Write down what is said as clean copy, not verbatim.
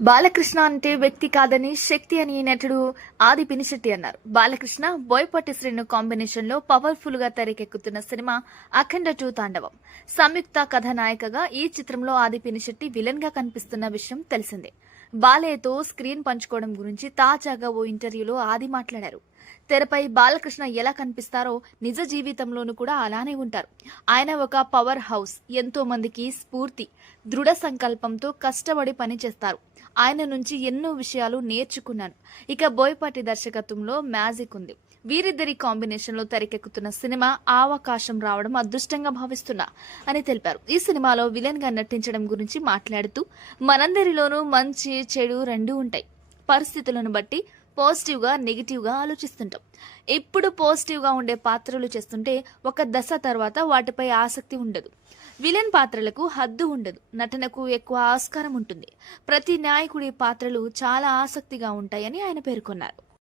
బాలకృష్ణ అంటే వ్యక్తి కాదని శక్తి అని నటుడు ఆది పినిశెట్టి అన్నారు. బాలకృష్ణ బోయపాటి శ్రీను కాంబినేషన్ లో పవర్ఫుల్ గా తెరకెక్కుతున్న సినిమా అఖండ 2 తాండవం. సంయుక్త కథానాయికగా ఈ చిత్రంలో ఆది పినిశెట్టి విలన్ గా కనిపిస్తున్న విషయం తెలిసిందే. బాలయ్యతో స్క్రీన్ పంచుకోవడం గురించి తాజాగా ఓ ఇంటర్వ్యూలో ఆది మాట్లాడారు. తెరపై బాలకృష్ణ ఎలా కనిపిస్తారో నిజ జీవితంలోనూ కూడా అలానే ఉంటారు. ఆయన ఒక పవర్ హౌస్, ఎంతో మందికి స్ఫూర్తి, దృఢ సంకల్పంతో కష్టపడి పనిచేస్తారు. ఆయన నుంచి ఎన్నో విషయాలు నేర్చుకున్నాను. ఇక బోయపాటి దర్శకత్వంలో మ్యాజిక్ ఉంది. వీరిద్దరి కాంబినేషన్ లో తెరకెక్కుతున్న సినిమా అవకాశం రావడం అదృష్టంగా భావిస్తున్నా అని తెలిపారు. ఈ సినిమాలో విలన్ గా నటించడం గురించి మాట్లాడుతూ, మనందరిలోనూ మంచి చెడు రెండూ ఉంటాయి. పరిస్థితులను బట్టి పాజిటివ్ గా నెగిటివ్ గా ఆలోచిస్తుంటాం. ఎప్పుడు పాజిటివ్ గా ఉండే పాత్రలు చేస్తుంటే ఒక దశ తర్వాత వాటిపై ఆసక్తి ఉండదు. విలన్ పాత్రలకు హద్దు ఉండదు. నటనకు ఎక్కువ ఆస్కారం ఉంటుంది. ప్రతి నాయకుడి పాత్రలు చాలా ఆసక్తిగా ఉంటాయని ఆయన పేర్కొన్నారు.